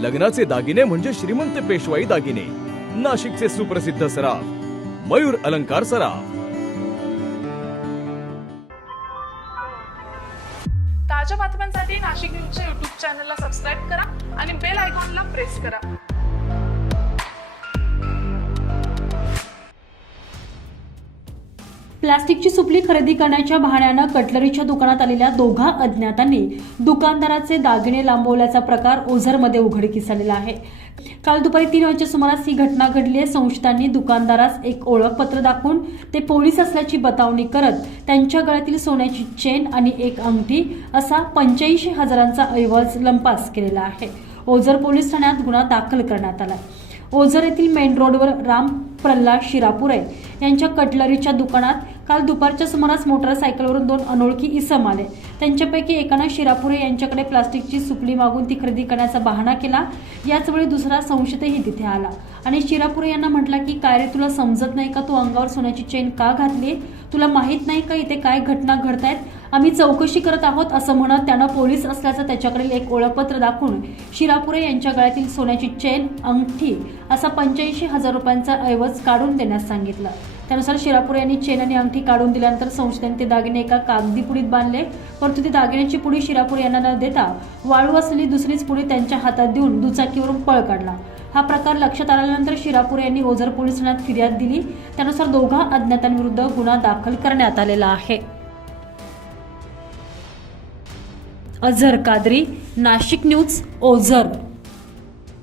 लग्नाचे दागिने म्हणजे श्रीमंत पेशवाई दागिने, नाशिकचे सुप्रसिद्ध सराफ मयूर अलंकार सराफ। ताज्या बातम्यांसाठी नाशिक न्यूजच्या YouTube चॅनलला सबस्क्राईब करा आणि बेल आयकॉनला प्रेस करा। प्लास्टिकची सुपली खरेदी करण्याच्या बहाण्यानं कटलरीच्या दुकानात आलेल्या दोघा अज्ञातांनी दुकानदाराचे दागिने लांबवल्याचा प्रकार ओझरमध्ये उघडकीस आलेला आहे। काल दुपारी 3 वाजच्या सुमारास ही घटना घडली आहे। संशयितांनी दुकानदारास एक ओळखपत्र दाखवून ते पोलीस असल्याची बतावणी करत त्यांच्या गळ्यातील सोन्याची चेन आणि एक अंगठी असा 85,000चा ऐवज लंपास केलेला आहे। ओझर पोलीस ठाण्यात गुन्हा दाखल करण्यात आला। ओझर येथील मेन रोडवर राम प्रल्हाद शिरापुरे यांच्या कटलरीच्या दुकानात काल दुपारच्या सुमारास मोटरसायकलवरून 2 अनोळखी इसम आले। त्यांच्यापैकी एकानं शिरापुरे यांच्याकडे प्लास्टिकची सुपली मागून ती खरेदी करण्याचा बहाणा केला। याचवेळी दुसरा संशयितही तिथे आला आणि शिरापुरे यांना म्हटला की काय रे, तुला समजत नाही का, तू अंगावर सोन्याची चेन का घातली, तुला माहित नाही का इथे काय घटना घडतायत, आम्ही चौकशी करत आहोत असं म्हणत त्यानं पोलीस असल्याचं त्याच्याकडील एक ओळखपत्र दाखवून शिरापुरे यांच्या गळ्यातील सोन्याची चेन अंगठी असा 85,000 रुपयांचा ऐवज काढून देण्यास सांगितलं। त्यानुसार शिरापुरे यांनी चेन आणि अंगठी काढून दिल्यानंतर संशयितांनी ते दागिने एका कागदी पुडीत बांधले, परंतु ती दागिन्याची पुडी शिरापुरे यांना न देता वाळू असलेली दुसरीच पुडी त्यांच्या हातात देऊन दुचाकीवरून पळ काढला। हा प्रकार लक्षात आल्यानंतर शिरापुरे यांनी ओझर पोलीस ठाण्यात फिर्याद दिली। त्यानुसार दोघा अज्ञातांविरुद्ध गुन्हा दाखल करण्यात आलेला आहे। अझर कादरी, नाशिक न्यूज, ओझर।